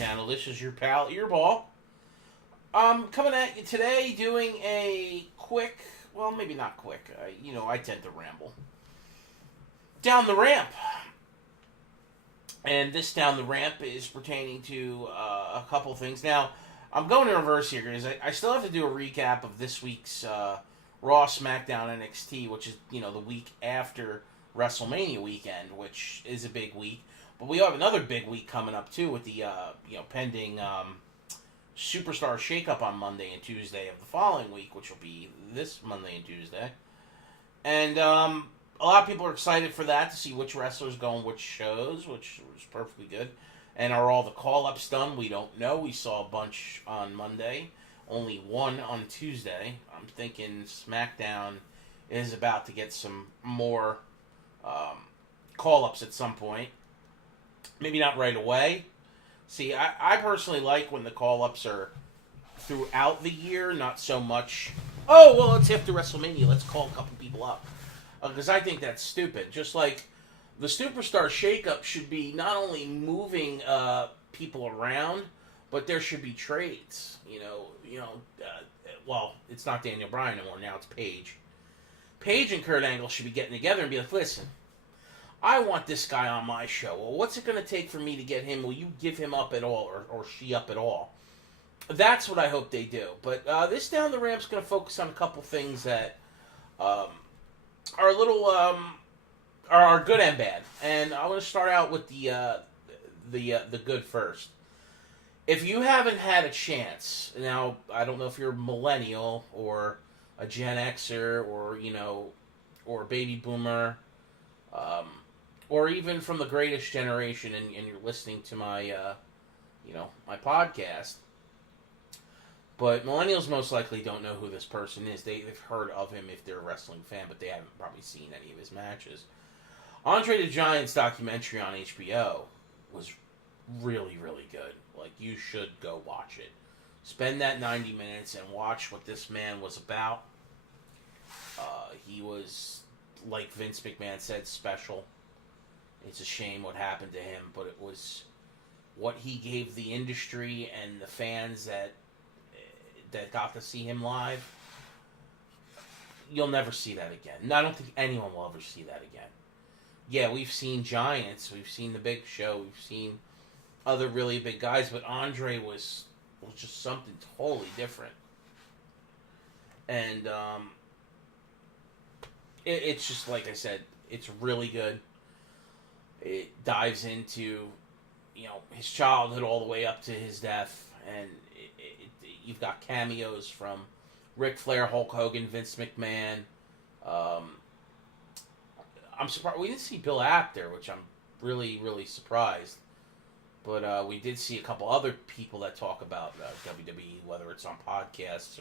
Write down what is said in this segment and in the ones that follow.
channel. This is your pal Earball. Coming at you today doing a quick, well, maybe not quick, I tend to ramble. Down the ramp. And this down the ramp is pertaining to a couple things. Now, I'm going in reverse here because I still have to do a recap of this week's Raw, SmackDown, NXT, which is, the week after WrestleMania weekend, which is a big week. But we have another big week coming up, too, with the, pending Superstar Shakeup on Monday and Tuesday of the following week, which will be this Monday and Tuesday. And a lot of people are excited for that, to see which wrestlers go on which shows, which was perfectly good. And are all the call-ups done? We don't know. We saw a bunch on Monday, only one on Tuesday. I'm thinking SmackDown is about to get some more call-ups at some point. Maybe not right away. See, I personally like when the call-ups are throughout the year, not so much, oh, well, it's after WrestleMania, let's call a couple people up. Because I think that's stupid. Just like the Superstar Shakeup should be not only moving people around, but there should be trades. Well, it's not Daniel Bryan anymore, now it's Paige. Paige and Kurt Angle should be getting together and be like, listen, I want this guy on my show. Well, what's it going to take for me to get him? Will you give him up at all, or she up at all? That's what I hope they do. But this Down the Ramp's going to focus on a couple things that are a little are good and bad. And I want to start out with the good first. If you haven't had a chance, now I don't know if you're a millennial or a Gen Xer or a baby boomer. Or even from the greatest generation, and you're listening to my, my podcast. But millennials most likely don't know who this person is. They've heard of him if they're a wrestling fan, but they haven't probably seen any of his matches. Andre the Giant's documentary on HBO was really, really good. Like, you should go watch it. Spend that 90 minutes and watch what this man was about. He was, like Vince McMahon said, special. It's a shame what happened to him, but it was what he gave the industry and the fans that got to see him live. You'll never see that again. I don't think anyone will ever see that again. Yeah, we've seen giants. We've seen the Big Show. We've seen other really big guys, but Andre was just something totally different. And it's just, like I said, it's really good. It dives into, his childhood all the way up to his death, and you've got cameos from Ric Flair, Hulk Hogan, Vince McMahon. I'm surprised we didn't see Bill Apter, which I'm really, really surprised. But we did see a couple other people that talk about WWE, whether it's on podcasts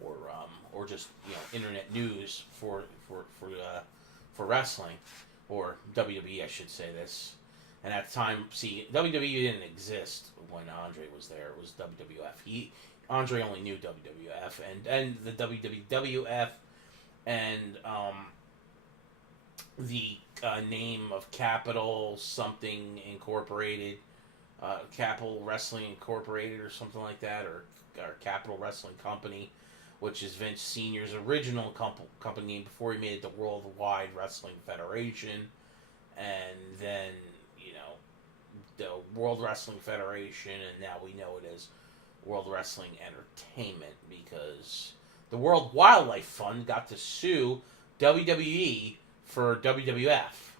or just internet news for wrestling. Or WWE, I should say this. And at the time, see, WWE didn't exist when Andre was there. It was WWF. Andre only knew WWF and the WWF and the name of Capital something Incorporated, Capital Wrestling Incorporated or something like that, or Capital Wrestling Company, which is Vince Sr.'s original company name before he made it the Worldwide Wrestling Federation, and then, the World Wrestling Federation, and now we know it as World Wrestling Entertainment, because the World Wildlife Fund got to sue WWE for WWF.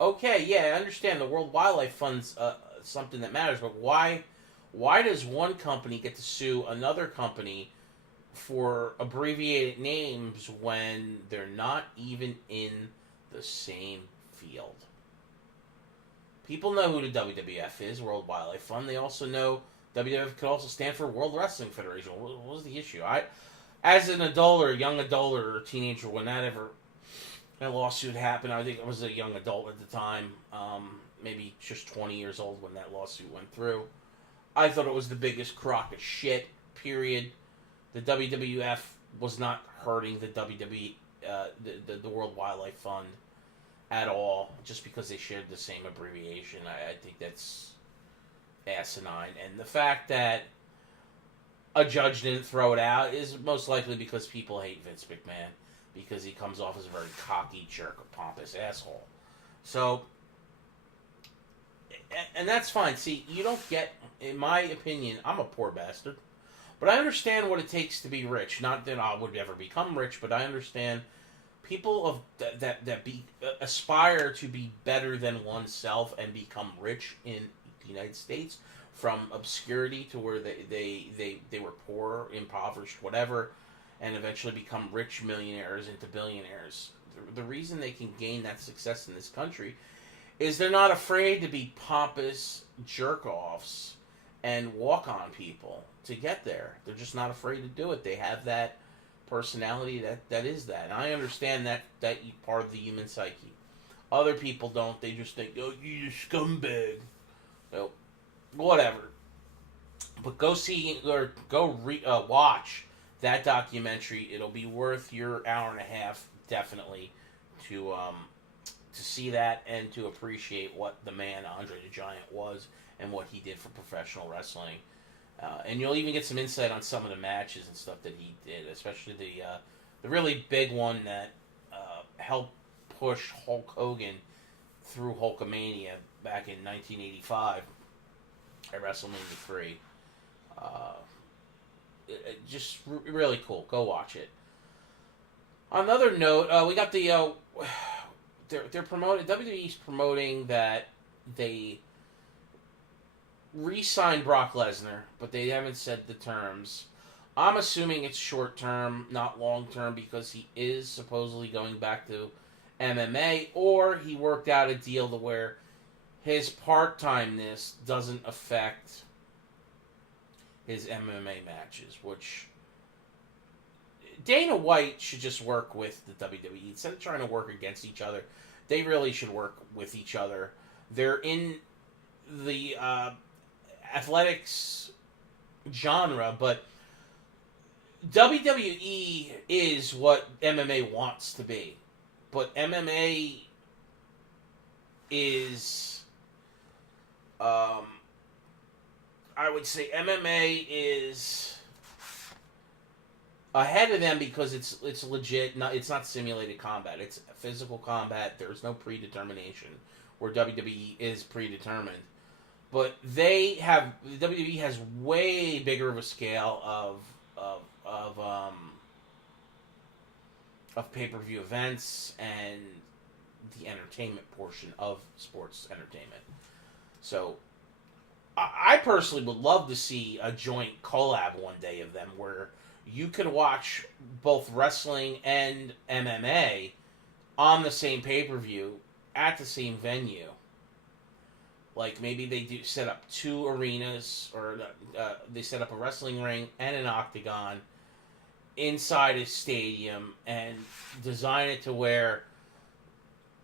Okay, yeah, I understand the World Wildlife Fund's something that matters, but why does one company get to sue another company for abbreviated names when they're not even in the same field? People know who the WWF is, World Wildlife Fund. They also know WWF could also stand for World Wrestling Federation. What was the issue? As an adult or a young adult or a teenager, when that lawsuit happened, I think I was a young adult at the time, maybe just 20 years old when that lawsuit went through. I thought it was the biggest crock of shit, period. The WWF was not hurting the WWE, the World Wildlife Fund at all, just because they shared the same abbreviation. I think that's asinine. And the fact that a judge didn't throw it out is most likely because people hate Vince McMahon, because he comes off as a very cocky jerk, a pompous asshole. So, and that's fine. See, you don't get, in my opinion, I'm a poor bastard, but I understand what it takes to be rich. Not that I would ever become rich, but I understand people of that aspire to be better than oneself and become rich in the United States, from obscurity to where they were poor, impoverished, whatever, and eventually become rich millionaires into billionaires. The reason they can gain that success in this country is they're not afraid to be pompous jerk-offs and walk on people to get there. They're just not afraid to do it. They have that personality that is that. And I understand that part of the human psyche. Other people don't. They just think, oh, you're a scumbag. So, whatever. But go see or watch that documentary. It'll be worth your hour and a half, definitely, to see that and to appreciate what the man Andre the Giant was and what he did for professional wrestling. And you'll even get some insight on some of the matches and stuff that he did, especially the really big one that helped push Hulk Hogan through Hulkamania back in 1985 at WrestleMania 3. Just really cool. Go watch it. On another note, we got the they're promoting, WWE's promoting that they re-signed Brock Lesnar, but they haven't said the terms. I'm assuming it's short term, not long term, because he is supposedly going back to MMA, or he worked out a deal to where his part-timeness doesn't affect his MMA matches, which Dana White should just work with the WWE. Instead of trying to work against each other, they really should work with each other. They're in the athletics genre, but WWE is what MMA wants to be. But MMA is, I would say MMA is ahead of them because it's legit. It's not simulated combat. It's physical combat. There's no predetermination, where WWE is predetermined. But WWE has way bigger of a scale of pay-per-view events and the entertainment portion of sports entertainment. So I personally would love to see a joint collab one day of them where you could watch both wrestling and MMA on the same pay-per-view at the same venue. Like, maybe they do set up two arenas, or they set up a wrestling ring and an octagon inside a stadium and design it to where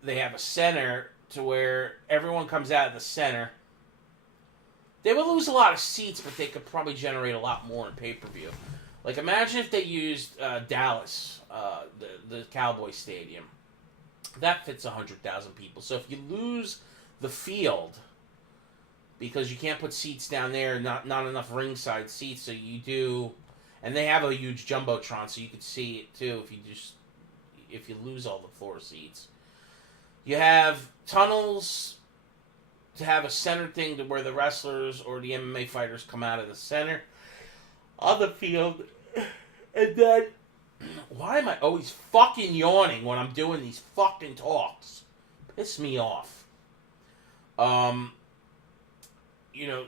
they have a center to where everyone comes out of the center. They would lose a lot of seats, but they could probably generate a lot more in pay-per-view. Like, imagine if they used Dallas, the Cowboy Stadium. That fits 100,000 people. So if you lose the field because you can't put seats down there, not enough ringside seats, so you do, and they have a huge jumbotron, so you could see it too if you lose all the floor seats. You have tunnels to have a center thing to where the wrestlers or the MMA fighters come out of the center on the field. And then, why am I always fucking yawning when I'm doing these fucking talks? Piss me off.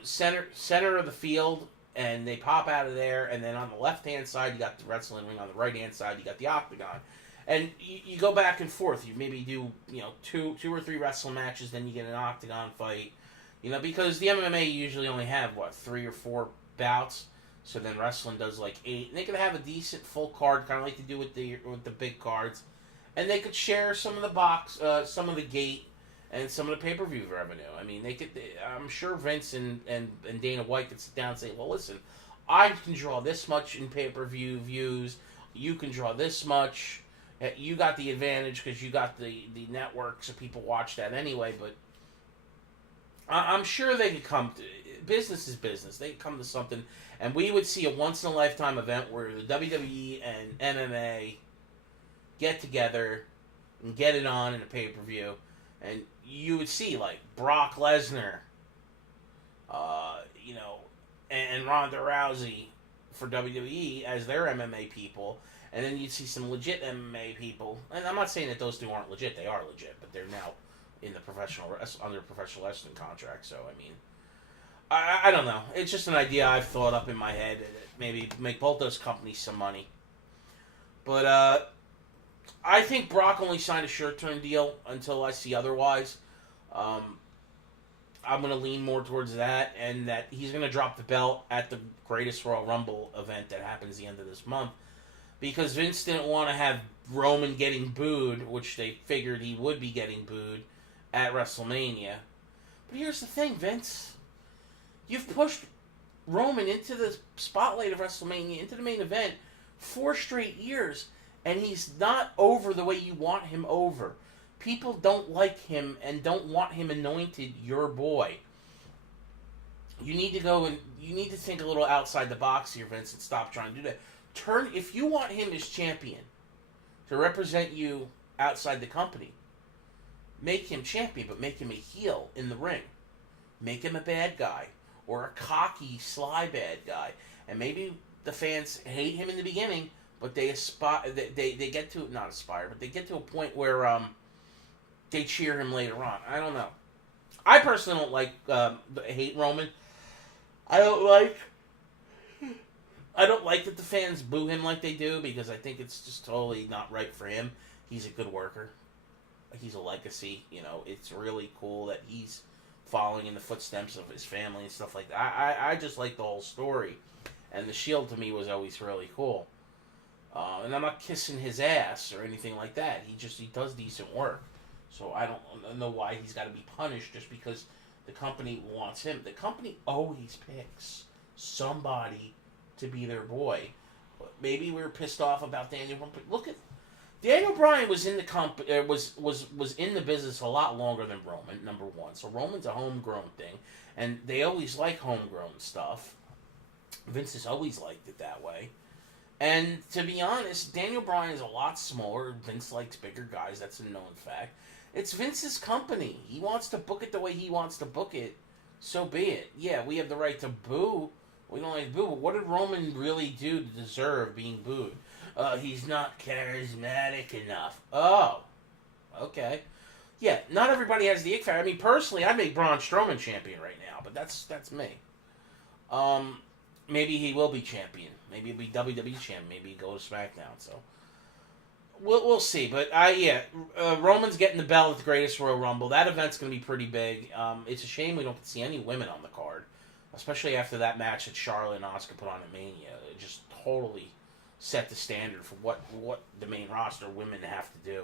Center of the field, and they pop out of there, and then on the left-hand side, you got the wrestling ring. On the right-hand side, you got the octagon. And you go back and forth. You maybe do, two or three wrestling matches, then you get an octagon fight. Because the MMA usually only have, 3 or 4 bouts. So then wrestling does like 8. And they could have a decent full card, kind of like they do with the big cards. And they could share some of the some of the gate, and some of the pay-per-view revenue. I mean, I'm sure Vince and Dana White could sit down and say, well, listen, I can draw this much in pay-per-view views. You can draw this much. You got the advantage because you got the network, so people watch that anyway. But I'm sure they could come to... business is business. They come to something, and we would see a once-in-a-lifetime event where the WWE and MMA get together and get it on in a pay-per-view, and you would see, like, Brock Lesnar, and Ronda Rousey for WWE as their MMA people, and then you'd see some legit MMA people. And I'm not saying that those two aren't legit; they are legit, but they're now in the under professional wrestling contract. So I mean, I don't know. It's just an idea I've thought up in my head. Maybe make both those companies some money. But I think Brock only signed a short-term deal until I see otherwise. I'm going to lean more towards that, and that he's going to drop the belt at the Greatest Royal Rumble event that happens the end of this month, because Vince didn't want to have Roman getting booed, which they figured he would be getting booed at WrestleMania. But here's the thing, Vince. You've pushed Roman into the spotlight of WrestleMania, into the main event, 4 straight years, and he's not over the way you want him over. People don't like him and don't want him anointed your boy. You need to go and you need to think a little outside the box here, Vince, and stop trying to do that. If you want him as champion to represent you outside the company, make him champion, but make him a heel in the ring. Make him a bad guy or a cocky, sly bad guy, and maybe the fans hate him in the beginning, but they get to not aspire, but they get to a point where they cheer him later on. I don't know. I personally don't hate Roman. I don't like that the fans boo him like they do, because I think it's just totally not right for him. He's a good worker. He's a legacy. It's really cool that he's following in the footsteps of his family and stuff like that. I just like the whole story. And the Shield to me was always really cool. And I'm not kissing his ass or anything like that. He does decent work. So I don't know why he's got to be punished just because the company wants him. The company always picks somebody to be their boy. Maybe we were pissed off about Daniel Bryan. Look at Daniel Bryan was in the was in the business a lot longer than Roman. Number one, so Roman's a homegrown thing, and they always like homegrown stuff. Vince has always liked it that way. And to be honest, Daniel Bryan is a lot smaller. Vince likes bigger guys. That's a known fact. It's Vince's company. He wants to book it the way he wants to book it. So be it. Yeah, we have the right to boo. We don't like to boo, but what did Roman really do to deserve being booed? He's not charismatic enough. Oh, okay. Yeah, not everybody has the ick factor. I mean, personally, I'd make Braun Strowman champion right now, but that's me. Maybe he will be champion. Maybe he'll be WWE champion. Maybe he'll go to SmackDown. So we'll see. But Roman's getting the belt at the Greatest Royal Rumble. That event's going to be pretty big. It's a shame we don't see any women on the card, especially after that match that Charlotte and Asuka put on at Mania. It just totally set the standard for what the main roster women have to do,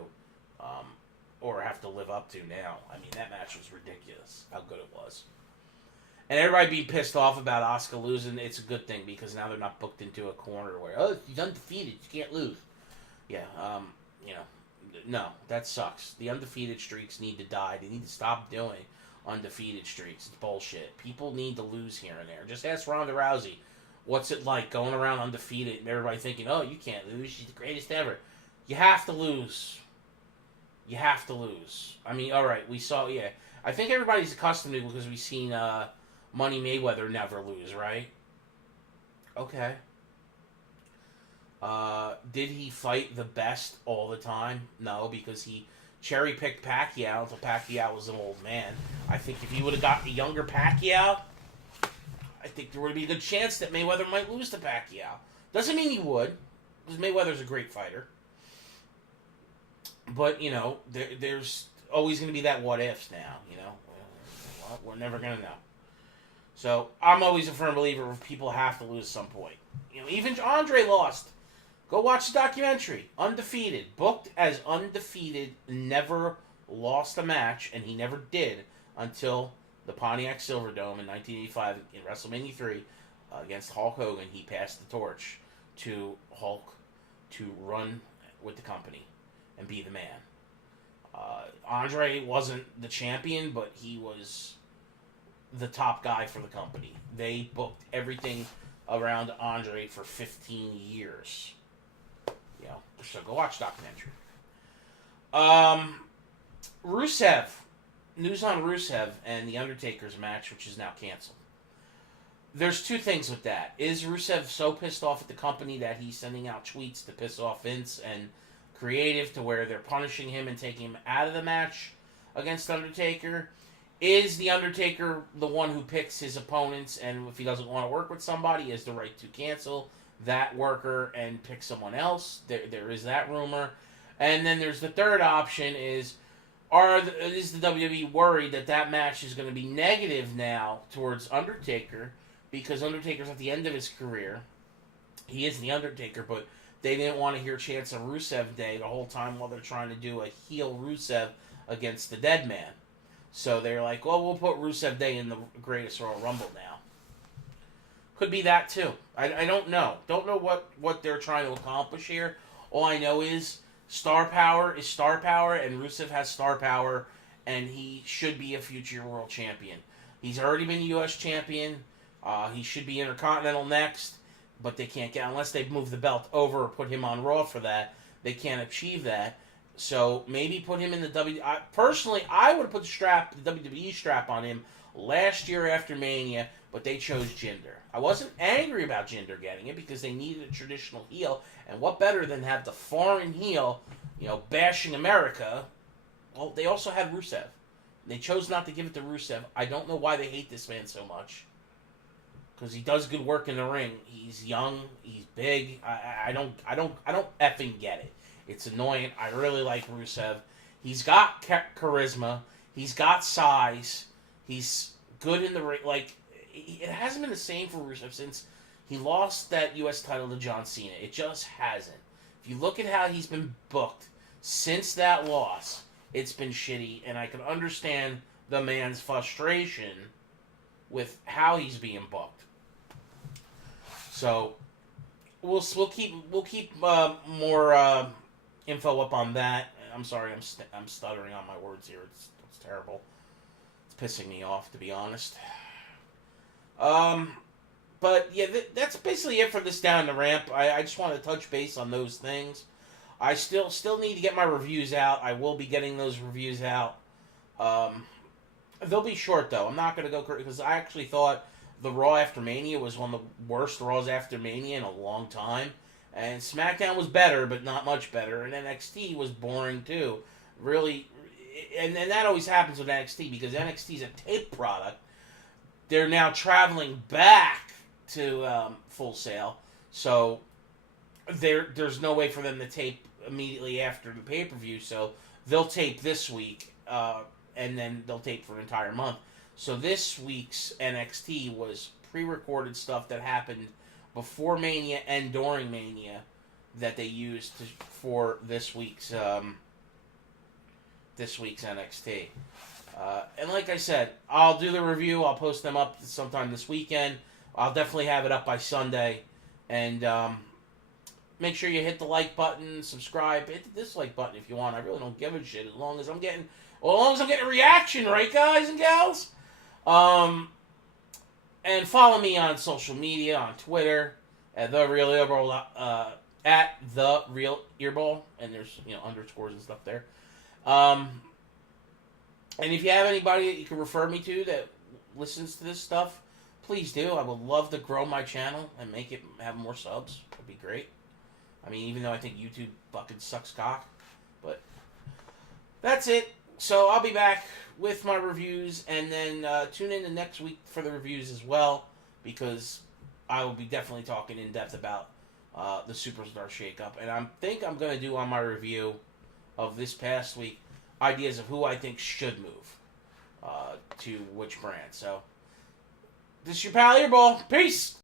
or have to live up to now. I mean, that match was ridiculous. How good it was. And everybody being pissed off about Asuka losing, it's a good thing, because now they're not booked into a corner where, she's undefeated, you can't lose. Yeah, no, that sucks. The undefeated streaks need to die. They need to stop doing undefeated streaks. It's bullshit. People need to lose here and there. Just ask Ronda Rousey, what's it like going around undefeated and everybody thinking, you can't lose, she's the greatest ever. You have to lose. You have to lose. I mean, alright, we saw, I think everybody's accustomed to it because we've seen, Money Mayweather never lose, right? Okay. Did he fight the best all the time? No, because he cherry-picked Pacquiao until Pacquiao was an old man. I think if he would have got the younger Pacquiao, I think there would be a good chance that Mayweather might lose to Pacquiao. Doesn't mean he would, because Mayweather's a great fighter. But, there's always going to be that what-ifs now, Well, we're never going to know. So, I'm always a firm believer of people have to lose at some point. Even Andre lost. Go watch the documentary. Undefeated. Booked as undefeated. Never lost a match, and he never did until the Pontiac Silverdome in 1985 in WrestleMania 3 against Hulk Hogan. He passed the torch to Hulk to run with the company and be the man. Andre wasn't the champion, but he was the top guy for the company. They booked everything around Andre for 15 years. You know, so go watch the documentary. Rusev. News on Rusev and The Undertaker's match, which is now canceled. There's two things with that. Is Rusev so pissed off at the company that he's sending out tweets to piss off Vince and creative to where they're punishing him and taking him out of the match against Undertaker? Is The Undertaker the one who picks his opponents, and if he doesn't want to work with somebody, he has the right to cancel that worker and pick someone else? There is that rumor. And then there's the third option is the WWE worried that match is going to be negative now towards Undertaker because Undertaker's at the end of his career. He is The Undertaker, but they didn't want to hear chants of Rusev Day the whole time while they're trying to do a heel Rusev against the Dead Man. So they're like, well, we'll put Rusev Day in the Greatest Royal Rumble now. Could be that too. I don't know. Don't know what they're trying to accomplish here. All I know is star power is star power, and Rusev has star power, and he should be a future world champion. He's already been U.S. champion. He should be Intercontinental next, but they can't get, unless they move the belt over or put him on Raw for that, they can't achieve that. So maybe put him in the personally, I would have put the WWE strap on him last year after Mania, but they chose Jinder. I wasn't angry about Jinder getting it because they needed a traditional heel, and what better than have the foreign heel, bashing America? Well, they also had Rusev. They chose not to give it to Rusev. I don't know why they hate this man so much. Because he does good work in the ring. He's young. He's big. I don't effing get it. It's annoying. I really like Rusev. He's got charisma. He's got size. He's good in the ring. Like, it hasn't been the same for Rusev since he lost that U.S. title to John Cena. It just hasn't. If you look at how he's been booked since that loss, it's been shitty, and I can understand the man's frustration with how he's being booked. So we'll keep more info up on that. I'm sorry, I'm stuttering on my words here. It's terrible. It's pissing me off, to be honest. But yeah, that's basically it for this Down the Ramp. I just want to touch base on those things. I still need to get my reviews out. I will be getting those reviews out. They'll be short though. I'm not going to go crazy because I actually thought the Raw after Mania was one of the worst Raws after Mania in a long time. And SmackDown was better, but not much better. And NXT was boring too. Really, and that always happens with NXT because NXT is a tape product. They're now traveling back to Full Sail, so there's no way for them to tape immediately after the pay-per-view. So they'll tape this week, and then they'll tape for an entire month. So this week's NXT was pre-recorded stuff that happened before Mania and during Mania that they used for this week's NXT. And like I said, I'll do the review. I'll post them up sometime this weekend. I'll definitely have it up by Sunday. And make sure you hit the like button, subscribe, hit the dislike button if you want. I really don't give a shit as long as I'm getting a reaction, right, guys and gals? And follow me on social media, on Twitter, at The Real Earball, at The Real Earball, and there's, underscores and stuff there. And if you have anybody that you can refer me to that listens to this stuff, please do. I would love to grow my channel and have more subs. That'd be great. I mean, even though I think YouTube fucking sucks cock. But that's it. So I'll be back with my reviews, and then tune in the next week for the reviews as well, because I will be definitely talking in depth about the Superstar shakeup. And I think I'm going to do on my review of this past week ideas of who I think should move to which brand. So, this is your pal Earball. Peace!